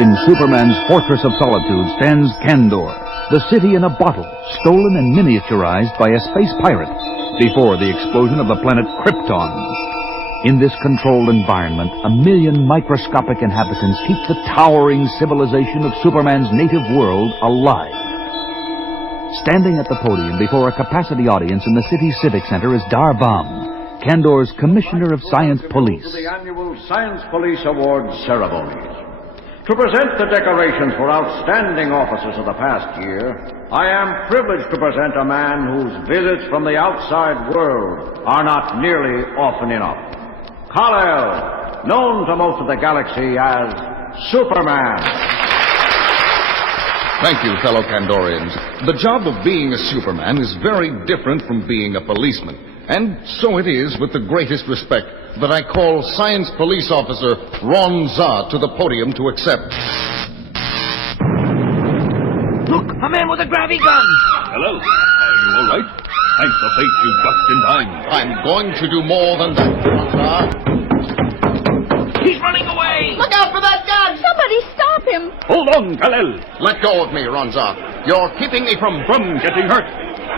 In Superman's Fortress of Solitude stands Kandor, the city in a bottle, stolen and miniaturized by a space pirate before the explosion of the planet Krypton. In this controlled environment, 1 million microscopic inhabitants keep the towering civilization of Superman's native world alive. Standing at the podium before a capacity audience in the city's civic center is Dar Baum, Kandor's Commissioner of Science Police. To the annual Science Police Awards ceremonies. To present the decorations for outstanding officers of the past year, I am privileged to present a man whose visits from the outside world are not nearly often enough. Kal-El, known to most of the galaxy as Superman. Thank you, fellow Kandorians. The job of being a Superman is very different from being a policeman. And so it is with the greatest respect that I call Science Police Officer Ron Za to the podium to accept. Look, a man with a gravity gun! Hello, are you all right? Thanks for fate, you just in time. I'm going to do more than that, Ron Za. He's running away! Look out for that gun! Somebody stop him! Hold on, Kal-El. Let go of me, Ron Za. You're keeping me from Getting hurt.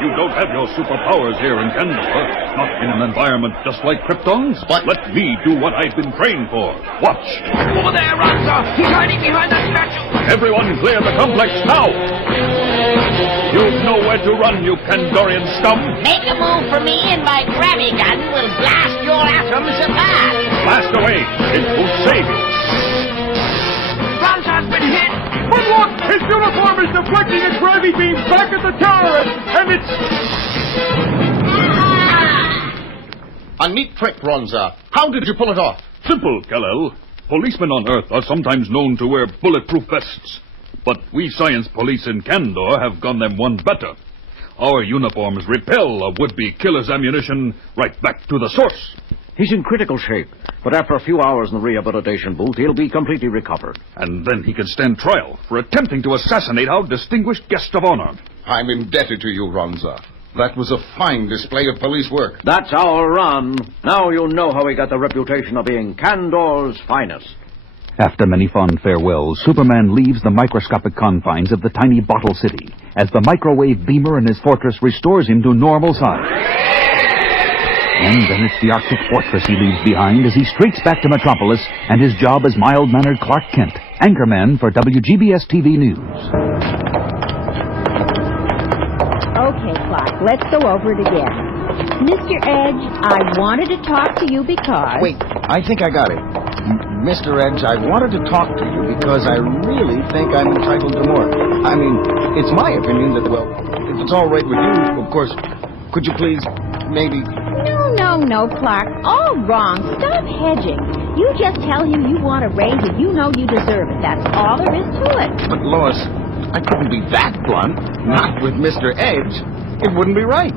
You don't have your superpowers here in Kandor. Not in an environment just like Krypton's. But let me do what I've been trained for. Watch. Over there, Ranza! He's hiding behind that statue! Everyone clear the complex now. You've nowhere to run, you Kandorian scum. Make a move for me and my gravity gun will blast your atoms apart! Blast away. It will save you. Ranza's been hit! But look! His uniform is deflecting a gravity beam back at the tower, and it's... a neat trick, Ron Za. How did you pull it off? Simple, Kal-El. Policemen on Earth are sometimes known to wear bulletproof vests. But we science police in Kandor have gone them one better. Our uniforms repel a would-be killer's ammunition right back to the source. He's in critical shape, but after a few hours in the rehabilitation booth, he'll be completely recovered. And then he can stand trial for attempting to assassinate our distinguished guest of honor. I'm indebted to you, Ron Za. That was a fine display of police work. That's our Ron. Now you know how he got the reputation of being Kandor's finest. After many fond farewells, Superman leaves the microscopic confines of the tiny bottle city as the microwave beamer in his fortress restores him to normal size. And then it's the Arctic fortress he leaves behind as he streaks back to Metropolis and his job as mild-mannered Clark Kent, anchorman for WGBS TV News. Okay, Clark, let's go over it again. Mr. Edge, I wanted to talk to you because... Wait, I think I got it. Mr. Edge, I wanted to talk to you because I really think I'm entitled to more. I mean, it's my opinion that, well, if it's all right with you, of course, could you please, maybe... No, Clark. All wrong. Stop hedging. You just tell him you want a raise and you know you deserve it. That's all there is to it. But, Lois, I couldn't be that blunt. Not with Mr. Edge. It wouldn't be right.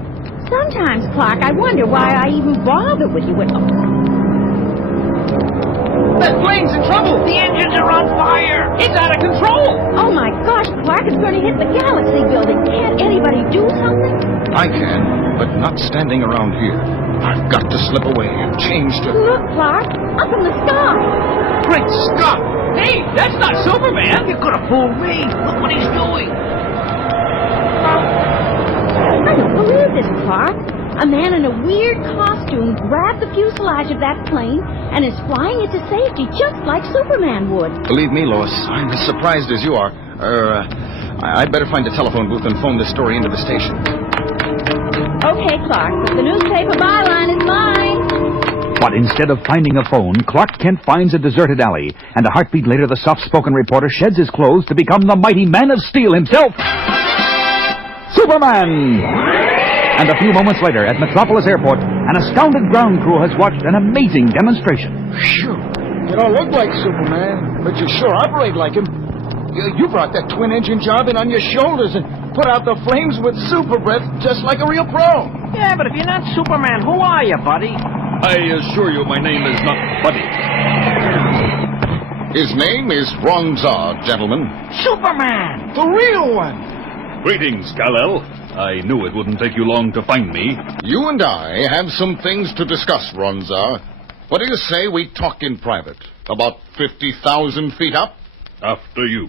Sometimes, Clark, I wonder why I even bother with you at all. That plane's in trouble! The engines are on fire! It's out of control! Oh, my gosh, Clark, it's going to hit the Galaxy building. Can't anybody do something? I can, but not standing around here. I've got to slip away and change to... Look, Clark, up in the sky. Great Scott! Hey, that's not Superman! You could have fooled me! Look what he's doing! I don't believe this, Clark. A man in a weird costume grabbed the fuselage of that plane and is flying it to safety just like Superman would. Believe me, Lois, I'm as surprised as you are. I'd better find a telephone booth and phone this story into the station. Okay, Clark, but the newspaper byline is mine. But instead of finding a phone, Clark Kent finds a deserted alley, and a heartbeat later the soft-spoken reporter sheds his clothes to become the mighty Man of Steel himself, Superman! And a few moments later, at Metropolis Airport, an astounded ground crew has watched an amazing demonstration. Phew. You don't look like Superman, but you sure operate like him. You brought that twin-engine job in on your shoulders and put out the flames with super breath just like a real pro. Yeah, but if you're not Superman, who are you, buddy? I assure you my name is not Buddy. His name is Ron Za, gentlemen. Superman! The real one. Greetings, Kal-El. I knew it wouldn't take you long to find me. You and I have some things to discuss, Ron Za. What do you say we talk in private? About 50,000 feet up? After you.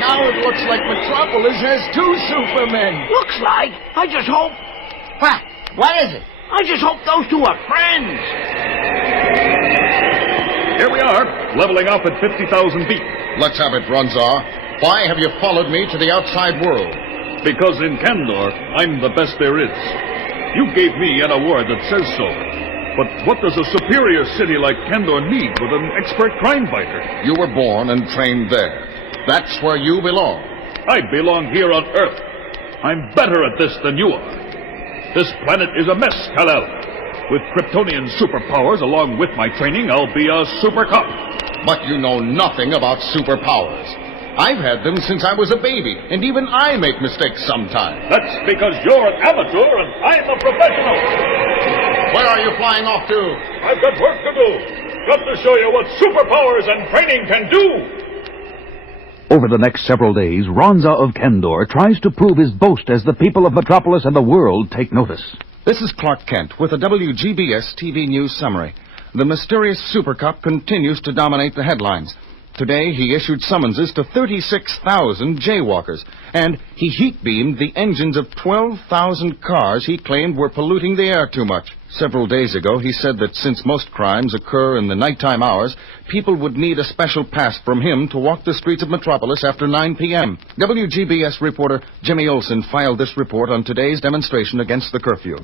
Now it looks like Metropolis has two Supermen. Looks like. I just hope. What is it? I just hope those two are friends. Here we are, leveling off at 50,000 feet. Let's have it, Ronzar. Why have you followed me to the outside world? Because in Kandor, I'm the best there is. You gave me an award that says so. But what does a superior city like Kandor need with an expert crime fighter? You were born and trained there. That's where you belong. I belong here on Earth. I'm better at this than you are. This planet is a mess, Kal-El. With Kryptonian superpowers along with my training, I'll be a super cop. But you know nothing about superpowers. I've had them since I was a baby, and even I make mistakes sometimes. That's because you're an amateur and I'm a professional. Where are you flying off to? I've got work to do. Got to show you what superpowers and training can do. Over the next several days, Ronza of Kandor tries to prove his boast as the people of Metropolis and the world take notice. This is Clark Kent with a WGBS TV News summary. The mysterious super cop continues to dominate the headlines. Today, he issued summonses to 36,000 jaywalkers, and he heat-beamed the engines of 12,000 cars he claimed were polluting the air too much. Several days ago, he said that since most crimes occur in the nighttime hours, people would need a special pass from him to walk the streets of Metropolis after 9 p.m. WGBS reporter Jimmy Olsen filed this report on today's demonstration against the curfew.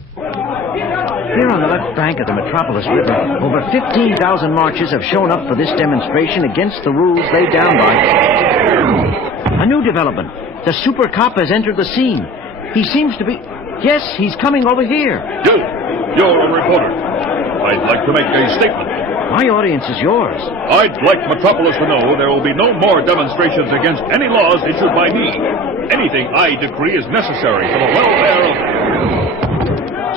Here on the left bank of the Metropolis River, over 15,000 marchers have shown up for this demonstration against the rules laid down by... A new development. The super cop has entered the scene. He seems to be... Yes, he's coming over here. You're a reporter. I'd like to make a statement. My audience is yours. I'd like Metropolis to know there will be no more demonstrations against any laws issued by me. Anything I decree is necessary for the welfare of...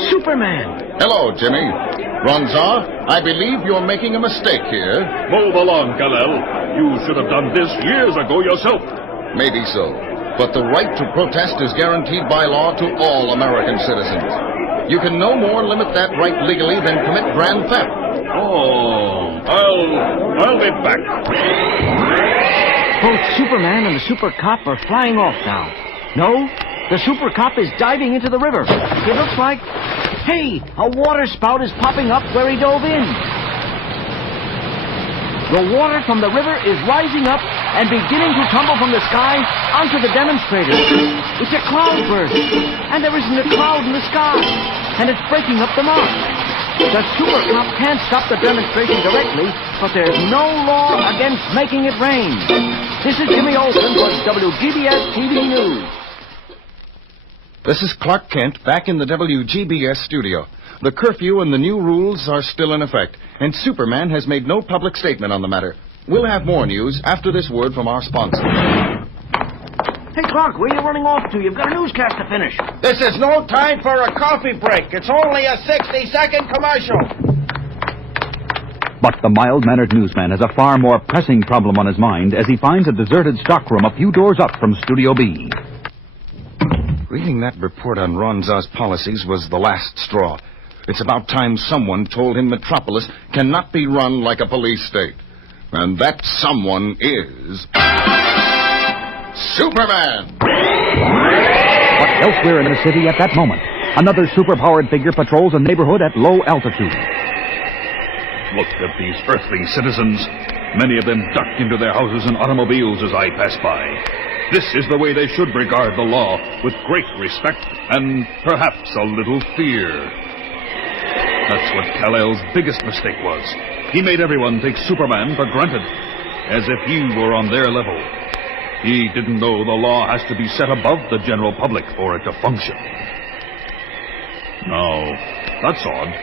Superman! Hello, Jimmy. Ronzar, I believe you're making a mistake here. Move along, Kal-El. You should have done this years ago yourself. Maybe so. But the right to protest is guaranteed by law to all American citizens. You can no more limit that right legally than commit grand theft. Oh, I'll be back. Both Superman and the super cop are flying off now. No, the super cop is diving into the river. It looks like... Hey, a water spout is popping up where he dove in. The water from the river is rising up and beginning to tumble from the sky onto the demonstrators. It's a cloudburst, and there isn't a cloud in the sky, and it's breaking up the mark. The super cop can't stop the demonstration directly, but there's no law against making it rain. This is Jimmy Olsen for WGBS TV News. This is Clark Kent back in the WGBS studio. The curfew and the new rules are still in effect, and Superman has made no public statement on the matter. We'll have more news after this word from our sponsor. Hey, Clark, where are you running off to? You've got a newscast to finish. This is no time for a coffee break. It's only a 60-second commercial. But the mild-mannered newsman has a far more pressing problem on his mind as he finds a deserted stockroom a few doors up from Studio B. Reading that report on Ronzar's policies was the last straw. It's about time someone told him Metropolis cannot be run like a police state. And that someone is... Superman! But elsewhere in the city at that moment, another superpowered figure patrols a neighborhood at low altitude. Look at these earthly citizens. Many of them ducked into their houses and automobiles as I pass by. This is the way they should regard the law, with great respect and perhaps a little fear. That's what Kal-El's biggest mistake was. He made everyone take Superman for granted, as if he were on their level. He didn't know the law has to be set above the general public for it to function. Now, that's odd.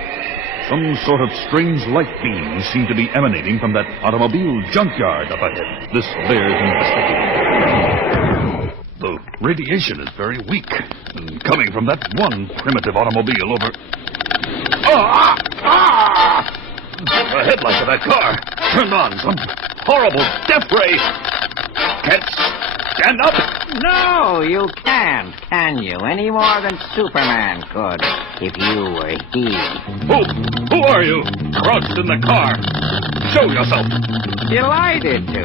Some sort of strange light beams seem to be emanating from that automobile junkyard up ahead. This bears investigating. The radiation is very weak, and coming from that one primitive automobile over... The headlights of that car turned on some horrible death ray. Can't stand up. No, you can't, can you? Any more than Superman could. if you were he. Who are you? Crouched in the car. Show yourself. Delighted to,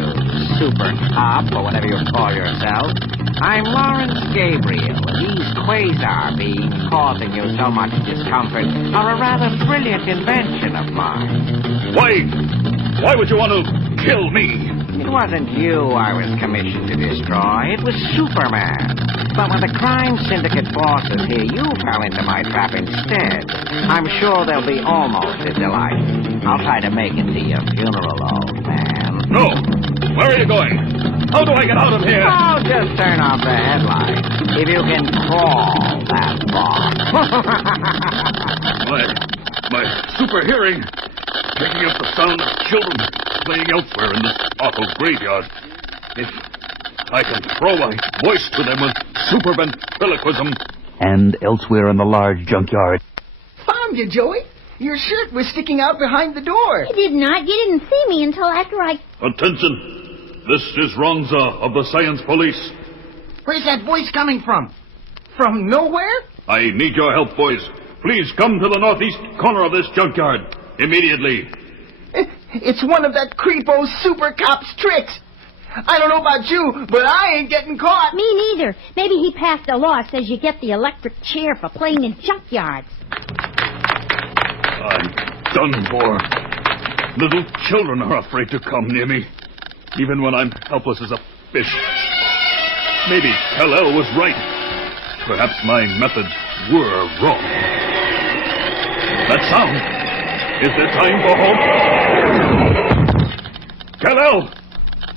super cop, or whatever you call yourself. I'm Lawrence Gabriel. These quasar beings causing you so much discomfort are a rather brilliant invention of mine. Why would you want to kill me? It wasn't you I was commissioned to destroy. It was Superman. But when the crime syndicate bosses hear you fell into my trap instead, I'm sure they'll be almost as delighted. I'll try to make it to your funeral, old man. No. Where are you going? How do I get out of here? I'll just turn off the headlights. If you can crawl that far. My super hearing, picking up the sound of children playing elsewhere in this awful graveyard. If I can throw my voice to them with super ventriloquism. And elsewhere in the large junkyard. Found you, Joey. Your shirt was sticking out behind the door. You did not. You didn't see me until after I... Attention. This is Ronza of the Science Police. Where's that voice coming from? From nowhere? I need your help, boys. Please come to the northeast corner of this junkyard. Immediately. It's one of that creepo super cop's tricks. I don't know about you, but I ain't getting caught. Me neither. Maybe he passed a law that says you get the electric chair for playing in junkyards. I'm done for. Little children are afraid to come near me, even when I'm helpless as a fish. Maybe Kal-El was right. Perhaps my methods were wrong. That sound. Is there time for hope? Kal-El!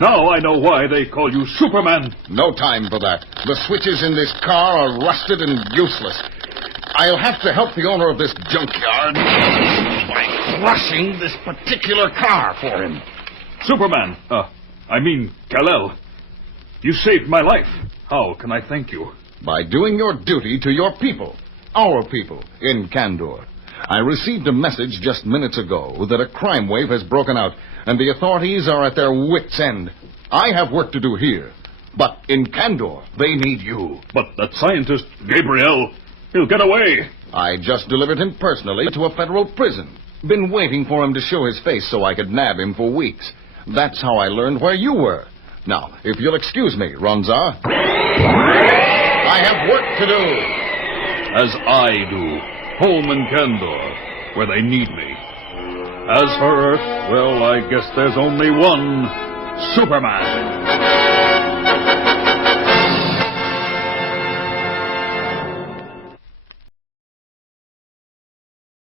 Now I know why they call you Superman. No time for that. The switches in this car are rusted and useless. I'll have to help the owner of this junkyard by crushing this particular car for him. Superman, Kal-El. You saved my life. How can I thank you? By doing your duty to your people, our people, in Kandor. I received a message just minutes ago that a crime wave has broken out, and the authorities are at their wits' end. I have work to do here, but in Kandor, they need you. But that scientist, Gabriel, he'll get away. I just delivered him personally to a federal prison. Been waiting for him to show his face so I could nab him for weeks. That's how I learned where you were. Now, if you'll excuse me, Ronza, I have work to do. As I do. Home in Kandor, where they need me. As for Earth, well, I guess there's only one Superman.